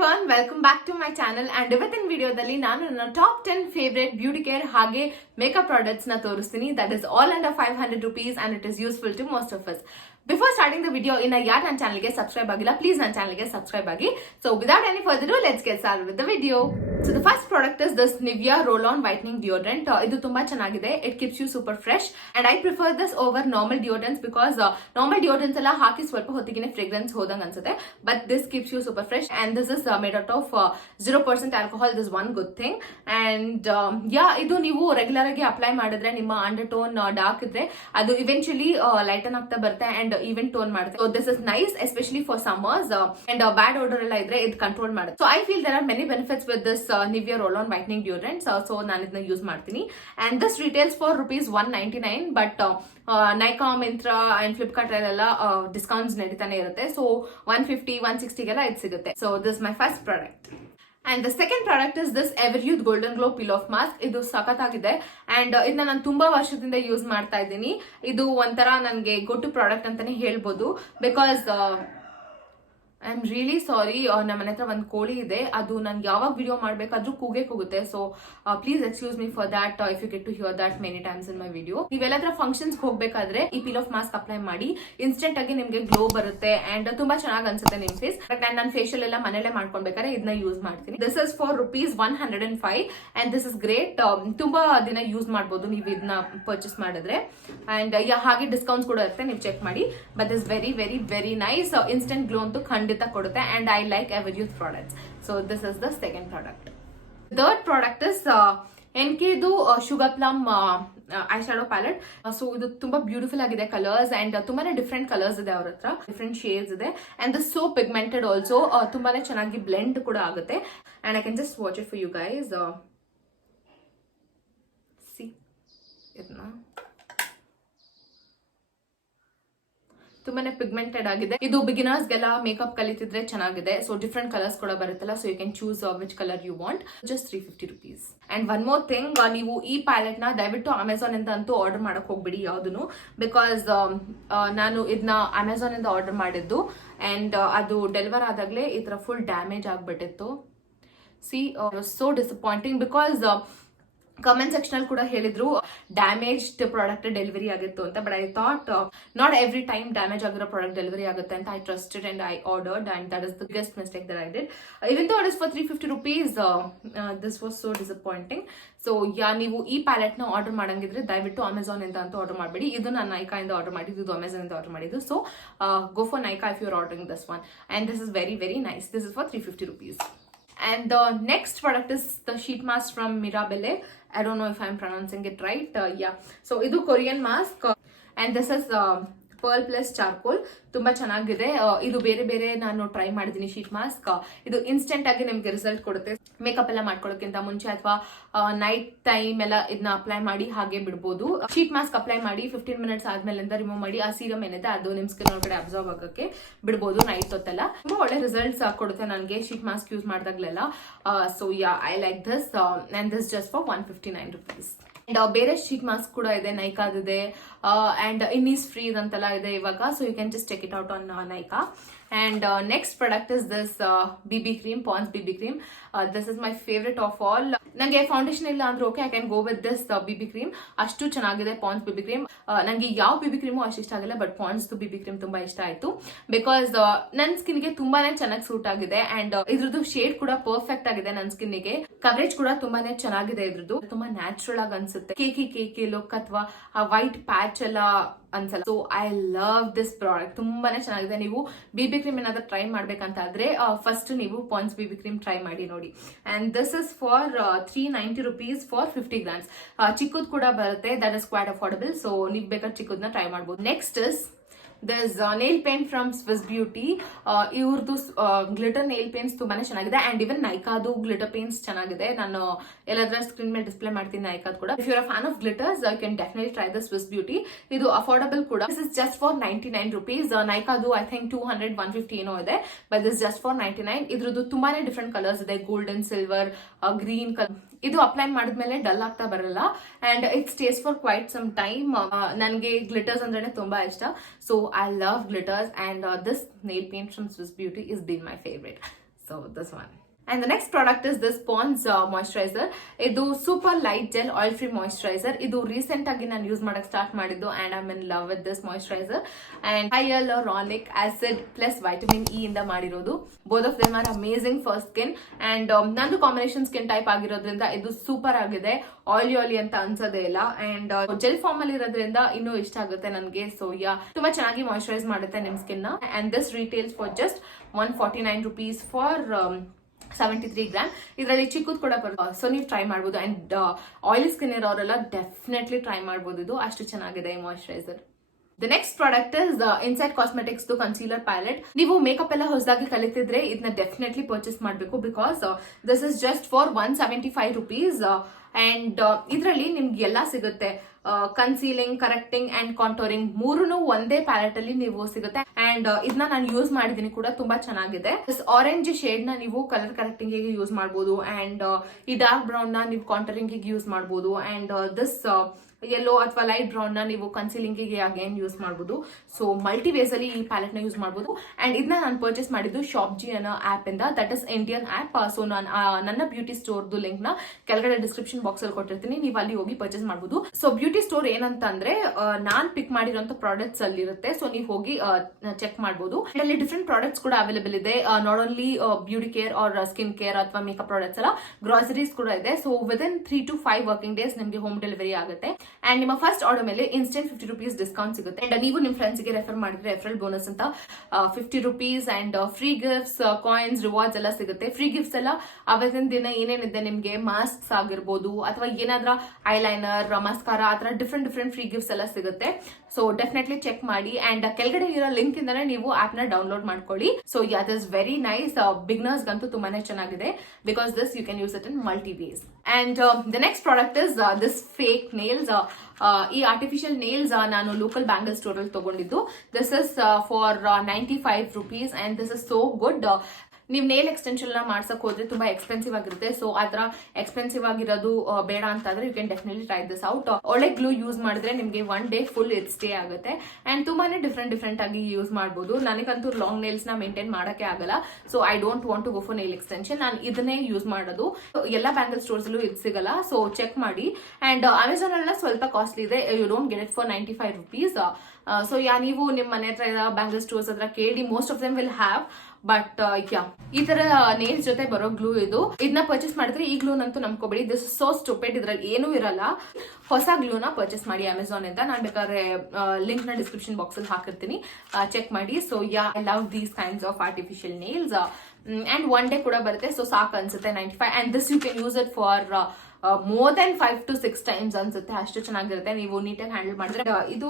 Everyone, welcome back to my channel. And ಇವತ್ತಿನ ವಿಡಿಯೋದಲ್ಲಿ ನಾನು ನನ್ನ ಟಾಪ್ 10 ಫೇವರೇಟ್ ಬ್ಯೂಟಿ ಕೇರ್ ಹಾಗೆ ಮೇಕಪ್ ಪ್ರಾಡಕ್ಟ್ಸ್ ನ ತೋರಿಸ್ತೀನಿ. That is all under 500 rupees and it is useful to most of us. Before starting the video, ಯಾರು ನನ್ನ ಚಾನಲ್ಗೆ ಸಬ್ಸ್ಕ್ರೈಬ್ ಆಗಿಲ್ಲ, ಪ್ಲೀಸ್ ನನ್ನ ಚಾನಲ್ಗೆ ಸಬ್ಸ್ಕ್ರೈಬ್ ಆಗಿ. So without any further do, let's get started with the video. So the first product is this Nivea roll on whitening deodorant. ಇದು ತುಂಬಾ ಚೆನ್ನಾಗಿದೆ. It keeps you super fresh and I prefer this over normal deodorants because normal deodorants ಎಲ್ಲ ಹಾಕಿ ಸ್ವಲ್ಪ ಹೊತ್ತಿಗೆ fragrance ಹೋದಂಗ ಅನ್ಸುತ್ತೆ. But this keeps you super fresh and this is made out of 0% alcohol. This one good thing. And ಇದು ನೀವು regular ಆಗಿ apply ಮಾಡಿದ್ರೆ ನಿಮ್ಮ ಅಂಡರ್ ಟೋನ್ ಡಾರ್ಕ್ ಇದ್ರೆ ಅದು ಇವೆಂಚುಲಿ ಲೈಟನ್ ಆಗ್ತಾ ಬರುತ್ತೆ ಅಂಡ್ ಈವನ್ ಟೋನ್ ಮಾಡುತ್ತೆ. So this is nice especially for summers and bad odour ಎಲ್ಲ ಇದ್ರೆ ಇದು ಕಂಟ್ರೋಲ್ ಮಾಡುತ್ತೆ. So I feel there are many benefits with this Nivea roll on whitening deodorant. So ನಾನು ಇದನ್ನ use ಮಾಡ್ತೀನಿ and this retails for ₹199. But Nykaa, Myntra and Flipkart ಅಲ್ಲೆಲ್ಲ discounts ನಡೀತಾನೆ ಇರುತ್ತೆ. ಸೊ 150, 160 ಗೆಲ್ಲ ಇದು ಸಿಗುತ್ತೆ. So this my first product. And the second product is this Everyuth golden glow peel off mask. ಇದು ಸಖತ್ತಾಗಿದೆ ಅಂಡ್ ಇದನ್ನ ನಾನು ತುಂಬಾ ವರ್ಷದಿಂದ ಯೂಸ್ ಮಾಡ್ತಾ ಇದ್ದೀನಿ. ಇದು ಒಂಥರ ನನಗೆ ಗೋ ಟು ಪ್ರಾಡಕ್ಟ್ ಅಂತಾನೆ ಹೇಳ್ಬೋದು. Because I am really sorry, ನಮ್ಮ ಮನೆ ಹತ್ರ ಒಂದು ಕೋಳಿ ಇದೆ, ಅದು ನನ್ಗೆ ಯಾವಾಗ ವಿಡಿಯೋ ಮಾಡ್ಬೇಕಾದ್ರೂ ಕೂಗುತ್ತೆ. So please excuse me for that if you get to hear that many times in my video. ನೀವೆಲ್ಲತ್ರ ಫಂಕ್ಷನ್ಸ್ ಹೋಗ್ಬೇಕಾದ್ರೆ ಈ ಪೀಲ್ ಆಫ್ ಮಾಸ್ಕ್ ಅಪ್ಲೈ ಮಾಡಿ, ಇನ್ಸ್ಟೆಂಟ್ ಆಗಿ ನಿಮ್ಗೆ ಗ್ಲೋ ಬರುತ್ತೆ ಅಂಡ್ ತುಂಬಾ ಚೆನ್ನಾಗಿ ಅನ್ಸುತ್ತೆ ನಿಮ್ ಫೇಸ್. ಬಟ್ ನಾನು ನನ್ನ ಫೇಶಿಯಲ್ ಎಲ್ಲ ಮನೇಲೆ ಮಾಡ್ಕೊಳ್ಬೇಕಾದ್ರೆ ಇದನ್ನ ಯೂಸ್ ಮಾಡ್ತೀನಿ. This is for ₹105 and this is great. ತುಂಬಾ ದಿನ ಯೂಸ್ ಮಾಡಬಹುದು ನೀವು ಇದನ್ನ ಪರ್ಚೇಸ್ ಮಾಡಿದ್ರೆ. ಅಂಡ್ ಹಾಗೆ ಡಿಸ್ಕೌಂಟ್ಸ್ ಕೂಡ ಇರುತ್ತೆ, ನೀವು ಚೆಕ್ ಮಾಡಿ. But this very very very nice. Instant glow ಅಂತೂ ಖಂಡಿತ ಕೊಡುತ್ತೆ and I like Everyuth products. So this is the second product. Third product is ಎನ್ಕೆದು sugar plum eye shadow palette. So ಇದು ತುಂಬಾ ಬ್ಯೂಟಿಫುಲ್ ಆಗಿದೆ ಕಲರ್ಸ್ ಅಂಡ್ ತುಂಬಾನೇ different colours ಇದೆ ಅವ್ರ ಹತ್ರ, ಡಿಫ್ರೆಂಟ್ ಶೇಡ್ಸ್ ಇದೆ and this so pigmented also. ತುಂಬಾನೇ ಚೆನ್ನಾಗಿ ಬ್ಲೆಂಡ್ ಕೂಡ ಆಗುತ್ತೆ and I can just watch it for you guys. C ಇದನ್ನ ತುಂಬಾನೇ ಪಿಗ್ಮೆಂಟೆಡ್ ಆಗಿದೆ. ಇದು ಬಿಗಿನರ್ಸ್ ಗೆಲ್ಲ ಮೇಕಪ್ ಕಲಿತಿದ್ರೆ ಚೆನ್ನಾಗಿದೆ. ಸೊ ಡಿಫ್ರೆಂಟ್ ಕಲರ್ಸ್ ಕೂಡ ಬರುತ್ತಲ್ಲ, so you can choose which colour you want. Just ₹350. And one more thing, ನೀವು ಈ ಪ್ಯಾಲೆಟ್ ನ ದಯವಿಟ್ಟು ಅಮೆಝಾನ್ ಇಂದ ಅಂತೂ ಆರ್ಡರ್ ಮಾಡಕ್ ಹೋಗ್ಬಿಡಿ ಯಾವ್ದನ್ನು. ಬಿಕಾಸ್ ನಾನು ಇದನ್ನ ಅಮೆಝಾನ್ ಇಂದ ಆರ್ಡರ್ ಮಾಡಿದ್ದು ಅಂಡ್ ಅದು ಡೆಲಿವರ್ ಆದಾಗ್ಲೇ ಈ ತರ ಫುಲ್ ಡ್ಯಾಮೇಜ್ ಆಗ್ಬಿಟ್ಟಿತ್ತು. See so disappointing because comment section ಅಲ್ಲಿ ಕೂಡ ಹೇಳಿದ್ರು ಡ್ಯಾಮೇಜ್ಡ್ ಪ್ರಾಡಕ್ಟ್ ಡೆಲಿವರಿ ಆಗಿತ್ತು ಅಂತ. But I thought not every time damage ಆಗಿರೋ ಪ್ರಾಡಕ್ಟ್ ಡೆಲಿವರಿ ಆಗುತ್ತೆ ಅಂತ I trusted and I ordered and that is the biggest mistake that I did. Even though it is for ₹350, this was so disappointing. So ನೀವು ಈ palette ನ order ಮಾಡಂಗಿದ್ರೆ ದಯವಿಟ್ಟು Amazon ಇಂದ ಅಂತೂ order ಮಾಡಬೇಡಿ. ಇದು ನಾನು ನೈಕಾ ಇಂದ ಆರ್ಡರ್ ಮಾಡಿದ್ದು, ಇದು ಅಮೆಝಾನ್ ಇಂದ ಆರ್ಡರ್ ಮಾಡಿದ್ದು. So go for Nykaa if you are ordering this one and this is very very nice. This is for ₹350. And the next product is the sheet mask from Mirabelle. I don't know if I'm pronouncing it right. Yeah. So idu Korean mask and this is pearl plus charcoal. ತುಂಬಾ ಚೆನ್ನಾಗಿದೆ. ಇದು ಬೇರೆ ಬೇರೆ ನಾನು try ಮಾಡಿದೀನಿ sheet mask. ಇದು instant ಆಗಿ ನಿಮ್ಗೆ ರಿಸಲ್ಟ್ ಕೊಡುತ್ತೆ. ಮೇಕಪ್ ಎಲ್ಲ ಮಾಡ್ಕೊಳ್ಳೋಕ್ಕಿಂತ ಮುಂಚೆ ಅಥವಾ ನೈಟ್ ಟೈಮ್ ಎಲ್ಲ ಇದನ್ನ ಅಪ್ಲೈ ಮಾಡಿ ಹಾಗೆ ಬಿಡ್ಬೋದು. ಶೀಟ್ ಮಾಸ್ಕ್ ಅಪ್ಲೈ ಮಾಡಿ 15 ಮಿನಿಟ್ಸ್ ಆದ್ಮೇಲಿಂದ ರಿಮೂವ್ ಮಾಡಿ ಆ ಸೀರಮ್ ಏನಿದೆ ಅದು ನಿಮ್ ಸ್ಕಿನ್ ಒಳಗಡೆ ಅಬ್ಸರ್ವ್ ಆಗಕ್ಕೆ ಬಿಡ್ಬೋದು ನೈಟ್ ಹೊತ್ತೆಲ್ಲ. ತುಂಬಾ ಒಳ್ಳೆ ರಿಸಲ್ಟ್ಸ್ ಕೊಡುತ್ತೆ ನನಗೆ ಶೀಟ್ ಮಾಸ್ಕ್ ಯೂಸ್ ಮಾಡಿದಾಗ್ಲೆಲ್ಲ. So yeah, I like this and this just for ₹159. And ಬೇರೆ ಶೀಟ್ ಮಾಸ್ಕ್ ಕೂಡ ಇದೆ, ನೈಕಾದಿದೆ ಅಂಡ್ ಇನ್ನೀಸ್ ಫ್ರೀ ಅಂತೆಲ್ಲ ಇದೆ ಇವಾಗ. So you can just check it out on Nykaa. And next product is this BB cream, Pond's BB cream. This is my favorite of all. ನಂಗೆ foundation ಇಲ್ಲ ಅಂದ್ರೆ okay, I can go with this BB cream. ಅಷ್ಟು ಚೆನ್ನಾಗಿದೆ Pond's BB cream. ನಂಗೆ ಯಾವ BB cream ಅಷ್ಟು ಇಷ್ಟ ಆಗಿಲ್ಲ, ಬಟ್ Pond's BB cream ತುಂಬಾ ಇಷ್ಟ ಆಯ್ತು. ಬಿಕಾಸ್ ನನ್ನ ಸ್ಕಿನ್ಗೆ ತುಂಬಾನೇ ಚೆನ್ನಾಗಿ ಸೂಟ್ ಆಗಿದೆ ಅಂಡ್ ಇದ್ರದ್ದು ಶೇಡ್ ಕೂಡ ಪರ್ಫೆಕ್ಟ್ ಆಗಿದೆ ನನ್ನ ಸ್ಕಿನ್ಗೆ. ಕವರೇಜ್ ಕೂಡ ತುಂಬಾನೇ ಚೆನ್ನಾಗಿದೆ ಇದ್ರದ್ದು. ತುಂಬಾ ನ್ಯಾಚುರಲ್ ಆಗಿ ಅನ್ಸುತ್ತೆ. ಕೇಕಿ ಲುಕ್ ಅಥವಾ ಆ ವೈಟ್ ಪ್ಯಾಚ್ ಎಲ್ಲ ಅನ್ಸಲ್ಲ. So I love this product. ತುಂಬಾನೇ ಚೆನ್ನಾಗಿದೆ. ನೀವು BB ಕ್ರೀಮ್ ಏನಾದ್ರೂ ಟ್ರೈ ಮಾಡ್ಬೇಕಂತಾದ್ರೆ ಫಸ್ಟ್ ನೀವು Pond's BB ಕ್ರೀಮ್ ಟ್ರೈ ಮಾಡಿ ನೋಡಿ. And this is for ₹390 for 50 grams. ಚಿಕ್ಕದ್ ಕೂಡ ಬರುತ್ತೆ, that is quite affordable. So ನೀವು ಬೇಕಾದ್ರೆ ಚಿಕ್ಕದನ್ನ ಟ್ರೈ ಮಾಡಬಹುದು. Next is this nail paint from Swiss Beauty. ಇವ್ರದ್ದು ಗ್ಲಿಟರ್ ನೇಲ್ ಪೇಂಟ್ಸ್ ತುಂಬಾನೇ ಚೆನ್ನಾಗಿದೆ ಅಂಡ್ ಇವನ್ ನೈಕಾದು ಗ್ಲಿಟರ್ ಪೇಂಟ್ಸ್ ಚೆನ್ನಾಗಿದೆ. ನಾನು ಎಲ್ಲಾದ್ರೂ ಸ್ಕ್ರೀನ್ ಮೇಲೆ ಡಿಸ್ಪ್ಲೇ ಮಾಡ್ತೀನಿ ನೈಕಾದ್ ಕೂಡ. If you are fan of glitters you can definitely try the Swiss beauty. ಇದು ಅಫೋರ್ಡಬಲ್ ಕೂಡ. This is just for ₹99. ನೈಕಾದು ಐ ಥಿಂಕ್ 200, 150 ಏನೋ ಇದೆ, ಬಟ್ ದಿಸ್ ಜಸ್ಟ್ ಫಾರ್ 99. ಇದ್ರದ್ದು ತುಂಬಾನೇ ಡಿಫ್ರೆಂಟ್ ಕಲರ್ಸ್ ಇದೆ, ಗೋಲ್ಡನ್, ಸಿಲ್ವರ್, ಗ್ರೀನ್ ಕಲರ್. ಇದು ಅಪ್ಲೈ ಮಾಡಿದ್ಮೇಲೆ ಡಲ್ ಆಗ್ತಾ ಬರಲ್ಲ and it stays for quite some time. ನನಗೆ ಗ್ಲಿಟರ್ಸ್ ಅಂದ್ರೆ ತುಂಬಾ ಇಷ್ಟ. So I love glitters and this nail paint from Swiss Beauty is been my favorite. So this one. And the next product is this Pond's moisturizer. ಇದು super light gel oil free moisturiser. ಇದು recent ಆಗಿ ನಾನು use ಮಾಡಕ್ start ಮಾಡಿದ್ದು and I in love with this moisturiser. And hyaluronic acid plus vitamin E ಇಂದ ಮಾಡಿರೋದು. Both of them are amazing for skin and ನಂದು combination skin type ಆಗಿರೋದ್ರಿಂದ ಇದು ಸೂಪರ್ ಆಗಿದೆ. ಆಯಿಲಿ ಅಂತ ಅನ್ಸೋದೇ ಇಲ್ಲ ಅಂಡ್ ಜೆಲ್ ಫಾರ್ಮ್ ಅಲ್ಲಿ ಇರೋದ್ರಿಂದ ಇನ್ನೂ ಇಷ್ಟ ಆಗುತ್ತೆ ನನಗೆ. ಸೊ ಯಾ, ತುಂಬಾ ಚೆನ್ನಾಗಿ ಮಾಯಿಶ್ಚರೈಸ್ ಮಾಡುತ್ತೆ ನಿಮ್ ಸ್ಕಿನ್ ನ. And this retails for just 149 rupees for 73 gram. ಇದರಲ್ಲಿ ಚಿಕ್ಕದ್ ಕೂಡ ಬರುತ್ತೆ, ಸೊ ನೀವು ಟ್ರೈ ಮಾಡಬಹುದು. ಅಂಡ್ ಆಯಿಲಿ ಸ್ಕಿನ್ ಇರೋರೆಲ್ಲ ಡೆಫಿನೆಟ್ಲಿ ಟ್ರೈ ಮಾಡಬಹುದು. ಇದು ಅಷ್ಟು ಚೆನ್ನಾಗಿದೆ ಈ moisturiser. The next product is inside cosmetics concealer palette. ನೀವು ಮೇಕಪ್ ಎಲ್ಲ ಹೊಸದಾಗಿ ಕಲಿತಿದ್ರೆ ಇದನ್ನ ಡೆಫಿನೆಟ್ಲಿ ಪರ್ಚೇಸ್ ಮಾಡಬೇಕು because this is just for 175 rupees. And ಇದರಲ್ಲಿ ನಿಮ್ಗೆ ಎಲ್ಲ ಸಿಗುತ್ತೆ. ಕನ್ಸೀಲಿಂಗ್, ಕರೆಕ್ಟಿಂಗ್ ಅಂಡ್ ಕಾಂಟೋರಿಂಗ್ ಮೂರೂ ಒಂದೇ ಪ್ಯಾಲೆಟ್ ಅಲ್ಲಿ ನೀವು ಸಿಗುತ್ತೆ. ಅಂಡ್ ಇದನ್ನ ನಾನು ಯೂಸ್ ಮಾಡಿದೀನಿ ಕೂಡ, ತುಂಬಾ ಚೆನ್ನಾಗಿದೆ. ಆರೆಂಜ್ ಶೇಡ್ ನ ನೀವು ಕಲರ್ ಕರೆಕ್ಟಿಂಗ್ ಗೆ ಯೂಸ್ ಮಾಡಬಹುದು ಅಂಡ್ ಈ ಡಾರ್ಕ್ ಬ್ರೌನ್ ನ ನೀವು ಕಾಂಟೋರಿಂಗ್ ಗೆ ಯೂಸ್ ಮಾಡಬಹುದು. ಅಂಡ್ ದಿಸ್ ಯೆಲ್ಲೋ ಅಥವಾ ಲೈಟ್ ಬ್ರೌನ್ ನ ನೀವು ಕನ್ಸೀಲಿಂಗ್ ಗೆ ಅಗೇನ್ ಯೂಸ್ ಮಾಡಬಹುದು. ಸೊ ಮಲ್ಟಿ ವೇಸ್ ಅಲ್ಲಿ ಈ ಪ್ಯಾಲೆಟ್ ನ ಯೂಸ್ ಮಾಡಬಹುದು. ಅಂಡ್ ಇದನ್ನ ನಾನು ಪರ್ಚೇಸ್ ಮಾಡಿದ್ದು ಶಾಪ್ಜಿ ಅನ್ನೋ ಆಪ್ ಇಂದ. That is Indian app. So ನಾನು ನನ್ನ ಬ್ಯೂಟಿ ಸ್ಟೋರ್ ಲಿಂಕ್ ನ ಕೆಳಗಡೆ ಡಿಸ್ಕ್ರಿಪ್ಷನ್ ಬಾಕ್ಸ್ ಅಲ್ಲಿ ಕೊಟ್ಟಿರ್ತೀನಿ, ನೀವು ಅಲ್ಲಿ ಹೋಗಿ ಪರ್ಚೇಸ್ ಮಾಡಬಹುದು. ಸೊ ಬ್ಯೂಟಿ ಸ್ಟೋರ್ ಏನಂತ ಅಂದ್ರೆ ನಾನ್ ಪಿಕ್ ಮಾಡಿರೋಂಥ ಪ್ರಾಡಕ್ಟ್ಸ್ ಅಲ್ಲಿ ಇರುತ್ತೆ. ಸೊ ನೀವು ಹೋಗಿ ಚೆಕ್ ಮಾಡಬಹುದು. ಅಲ್ಲಿ ಡಿಫ್ರೆಂಟ್ ಪ್ರಾಡಕ್ಟ್ಸ್ ಕೂಡ ಅವೈಲೇಬಲ್ ಇದೆ. Not only beauty care or skin care ಅಥವಾ ಮೇಕಪ್ ಪ್ರಾಡಕ್ಟ್ಸ್ ಅಲ್ಲ, ಗ್ರಾಸರೀಸ್ ಕೂಡ ಇದೆ. So within 3 to 5 working days ನಿಮಗೆ ಹೋಮ್ ಡೆಲಿವರಿ ಆಗುತ್ತೆ. ಅಂಡ್ ನಿಮ್ಮ ಫಸ್ಟ್ ಆರ್ಡರ್ ಮೇಲೆ ಇನ್ಸ್ಟೆಂಟ್ 50 rupees ಡಿಸ್ಕೌಂಟ್ ಸಿಗುತ್ತೆ. ಅಂಡ್ ನೀವು ನಿಮ್ಮ ಫ್ರೆಂಡ್ಸ್ ಗೆ ರೆಫರ್ ಮಾಡಿದ್ರೆ ರೆಫರಲ್ ಬೋನಸ್ ಅಂತ 50 rupees and free gifts, coins, rewards ಎಲ್ಲ ಸಿಗುತ್ತೆ. ಫ್ರೀ ಗಿಫ್ಟ್ಸ್ ಎಲ್ಲ ಅವತ್ತಿನ ದಿನ ಏನೇನಿದೆ ನಿಮ್ಗೆ ಮಾಸ್ಕ್ಸ್ ಆಗಿರ್ಬೋದು ಅಥವಾ ಏನಾದ್ರೂ ಐಲೈನರ್, ಮಸ್ಕಾರ ಆ ತರ ಡಿಫ್ರೆಂಟ್ ಫ್ರೀ ಗಿಫ್ಟ್ಸ್ ಎಲ್ಲ ಸಿಗುತ್ತೆ. ಸೊ ಡೆಫಿನೆಟ್ಲಿ ಚೆಕ್ ಮಾಡಿ. ಅಂಡ್ ಕೆಳಗಡೆ ಇರೋ ಲಿಂಕ್ ಇಂದಾನೆ ನೀವು ಆಪ್ ನ ಡೌನ್ಲೋಡ್ ಮಾಡ್ಕೊಳ್ಳಿ. So yeah, this very nice. Beginners ಗಂತೂ ತುಂಬಾನೇ ಚೆನ್ನಾಗಿದೆ because this you can use it in multi ways. And the next product is this fake nails. ಈ ಆರ್ಟಿಫಿಷಿಯಲ್ ನೇಲ್ಸ್ ನಾನು ಲೋಕಲ್ ಬ್ಯಾಂಗಲ್ ಸ್ಟೋರ್ ಅಲ್ಲಿ ತಗೊಂಡಿದ್ದು. This is for 95 rupees and this is so good. ನೀವು nail extension ಮಾಡ್ಸಕ್ ಹೋದ್ರೆ ತುಂಬಾ expensive ಆಗಿರುತ್ತೆ. So ಆತರ ಎಕ್ಸ್ಪೆನ್ಸಿವ್ ಆಗಿರೋದು ಬೇಡ ಅಂತಂದ್ರೆ you can definitely try this out. ಒಳ್ಳೆ ಗ್ಲೂ ಯೂಸ್ ಮಾಡಿದ್ರೆ ನಿಮ್ಗೆ 1 day ಫುಲ್ ಇಟ್ ಸ್ಟೇ ಆಗುತ್ತೆ. ಅಂಡ್ ತುಂಬಾನೇ ಡಿಫ್ರೆಂಟ್ ಆಗಿ ಯೂಸ್ ಮಾಡಬಹುದು. ನನಗಂತೂ ಲಾಂಗ್ ನೇಲ್ಸ್ ನ ಮೇಂಟೈನ್ ಮಾಡಕ್ಕೆ ಆಗಲ್ಲ. So I don't want to go for nail extension. ನಾನು ಇದನ್ನೇ ಯೂಸ್ ಮಾಡೋದು. ಎಲ್ಲ ಬ್ಯಾಂಗಲ್ ಸ್ಟೋರ್ಸ್ ಅಲ್ಲೂ ಇದು ಸಿಗಲ್ಲ. ಸೊ ಚೆಕ್ ಮಾಡಿ. ಅಂಡ್ ಅಮೆಝಾನ್ ಎಲ್ಲ ಸ್ವಲ್ಪ ಕಾಸ್ಟ್ಲಿ ಇದೆ. You don't get it for 95 rupees. So yeah, ನೀವು ನಿಮ್ಮ ಮನೆ ಹತ್ರ ಇರೋ ಬ್ಯಾಂಗಲ್ ಸ್ಟೋರ್ಸ್ ಹತ್ರ ಕೇಳಿ. Most of them will have. But yeah, ಈ ತರ ನೇಲ್ಸ್ ಜೊತೆ ಬರೋ ಗ್ಲೂ ಇದು. ಇದನ್ನ ಪರ್ಚೇಸ್ ಮಾಡಿದ್ರೆ ಈ ಗ್ಲೂ ನಂತೂ ನಂಬ್ಕೋಬೇಡಿ. This so stupid. ಇದ್ರಲ್ಲಿ ಏನೂ ಇರಲ್ಲ. ಹೊಸ ಗ್ಲೂನ ಪರ್ಚೇಸ್ ಮಾಡಿ ಅಮೆಝಾನ್ ಅಂತ. ನಾನು ಬೇಕಾದ್ರೆ ಲಿಂಕ್ ನ ಡಿಸ್ಕ್ರಿಪ್ಷನ್ ಬಾಕ್ಸ್ ಅಲ್ಲಿ ಹಾಕಿರ್ತೀನಿ, ಚೆಕ್ ಮಾಡಿ. So yeah, I love these kinds of artificial nails. And 1 day ಕೂಡ ಬರುತ್ತೆ. ಸೊ ಸಾಕು ಅನ್ಸುತ್ತೆ 95. And this you can use it for more than 5 to 6 times ಅನ್ಸುತ್ತೆ. ಅಷ್ಟು ಚೆನ್ನಾಗಿರುತ್ತೆ ನೀವು ನೀಟಾಗಿ ಹ್ಯಾಂಡಲ್ ಮಾಡಿದ್ರೆ. ಇದು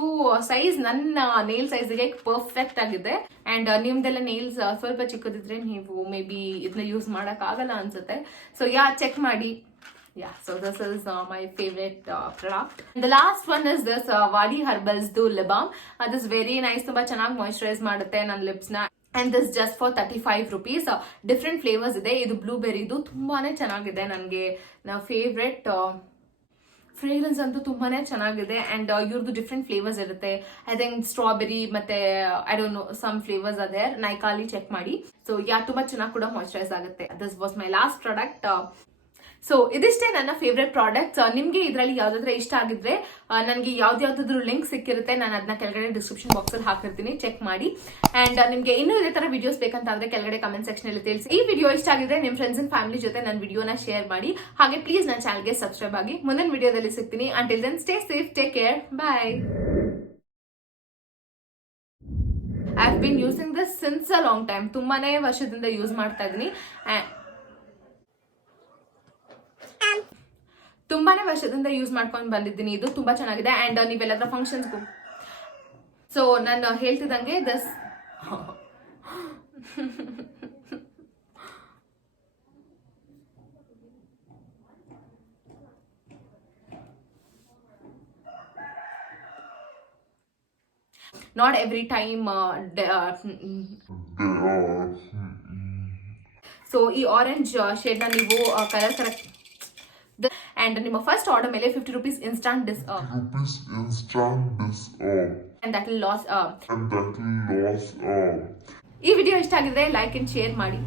ಸೈಜ್ ನನ್ನ ನೇಲ್ ಸೈಜ್ಗೆ ಪರ್ಫೆಕ್ಟ್ ಆಗಿದೆ. ಅಂಡ್ ನಿಮ್ದೆಲ್ಲ ನೇಲ್ಸ್ ಸ್ವಲ್ಪ ಚಿಕ್ಕದಿದ್ರೆ ನೀವು ಮೇ ಬಿ ಇದನ್ನ ಯೂಸ್ ಮಾಡಕ್ ಆಗಲ್ಲ ಅನ್ಸುತ್ತೆ. ಸೊ ಯಾ, ಚೆಕ್ ಮಾಡಿ. Yeah, so this is my favorite product. And the last one is this Wadi Herbals lip balm. This is very nice. ತುಂಬಾ ಚೆನ್ನಾಗಿ ಮಾಯಿಶ್ಚರೈಸ್ ಮಾಡುತ್ತೆ ನನ್ನ ಲಿಪ್ಸ್ ನ. And this just for 35 rupees. Different flavours ಇದೆ. ಇದು ಬ್ಲೂಬೆರಿದು ತುಂಬಾನೇ ಚೆನ್ನಾಗಿದೆ. ನನಗೆ ಫೇವ್ರೆಟ್ ಫ್ರೇಗ್ರೆನ್ಸ್ ಅಂತೂ ತುಂಬಾನೇ ಚೆನ್ನಾಗಿದೆ. ಅಂಡ್ ಇವ್ರದ್ದು ಡಿಫ್ರೆಂಟ್ ಫ್ಲೇವರ್ಸ್ ಇರುತ್ತೆ. ಐ ಥಿಂಕ್ ಸ್ಟ್ರಾಬೆರಿ ಮತ್ತೆ I don't know some flavours ಅದೇ. ನೈಕಾಲಿ ಚೆಕ್ ಮಾಡಿ. ಸೊ ಯಾ, ತುಂಬಾ ಚೆನ್ನಾಗಿ ಕೂಡ ಮಾಯಿಶ್ಚರೈಸ್ ಆಗುತ್ತೆ. This was my last product. So ಇದಿಷ್ಟೇ ನನ್ನ ಫೇವ್ರೆಟ್ ಪ್ರಾಡಕ್ಟ್ಸ್. ನಿಮ್ಗೆ ಇದರಲ್ಲಿ ಯಾವ್ದಾದ್ರೆ ಇಷ್ಟ ಆಗಿದ್ರೆ ನನಗೆ ಯಾವ್ದಾದ್ರು ಲಿಂಕ್ ಸಿಕ್ಕಿರುತ್ತೆ, ನಾನು ಅದನ್ನ ಕೆಳಗಡೆ ಡಿಸ್ಕ್ರಿಪ್ಷನ್ ಬಾಕ್ಸ್ ಅಲ್ಲಿ ಹಾಕಿರ್ತೀನಿ, ಚೆಕ್ ಮಾಡಿ. ಅಂಡ್ ನಿಮ್ಗೆ ಇನ್ನೂ ಇದೇ ತರ ವಿಡಿಯೋಸ್ ಬೇಕಂತಾದ್ರೆ ಕೆಳಗಡೆ ಕಮೆಂಟ್ ಸೆಕ್ಷನ್ ಅಲ್ಲಿ ತಿಳಿಸಿ. ಈ ವಿಡಿಯೋ ಇಷ್ಟ ಆಗಿದ್ರೆ ನಿಮ್ ಫ್ರೆಂಡ್ಸ್ ಅಂಡ್ ಫ್ಯಾಮಿಲಿ ಜೊತೆ ನನ್ನ ವಿಡಿಯೋನ ಶೇರ್ ಮಾಡಿ. ಹಾಗೆ ಪ್ಲೀಸ್ ನನ್ನ ಚಾನಲ್ಗೆ ಸಬ್ಸ್ಕ್ರೈಬ್ ಆಗಿ. ಮುಂದಿನ ವಿಡಿಯೋದಲ್ಲಿ ಸಿಗ್ತೀನಿ. Until then stay safe, take care, bye. I have been using this since a long time. ತುಂಬಾನೇ ವರ್ಷದಿಂದ ಯೂಸ್ ಮಾಡ್ತಾ ಇದೀನಿ. ತುಂಬಾನೇ ವರ್ಷದಿಂದ ಯೂಸ್ ಮಾಡ್ಕೊಂಡು ಬಂದಿದ್ದೀನಿ. ಇದು ತುಂಬಾ ಚೆನ್ನಾಗಿದೆ. ಅಂಡ್ ನೀವೆಲ್ಲದ್ರ ಫಂಕ್ಷನ್ಸ್ಗೂ ಸೊ ನಾನು ಹೇಳ್ತಿದ್ದಂಗೆ this not every time so ಈ ಆರೆಂಜ್ ಶೇಡ್ ನ ನೀವು ಕಲರ್ ಕರೆಕ್ಟ್. ಅಂಡ್ ನಿಮ್ಮ ಫಸ್ಟ್ ಆರ್ಡರ್ ಮೇಲೆ 50 rupees instant discount. And that will loss. ಈ ವಿಡಿಯೋ ಇಷ್ಟ ಆಗಿದ್ರೆ ಲೈಕ್ ಅಂಡ್ ಶೇರ್ ಮಾಡಿ.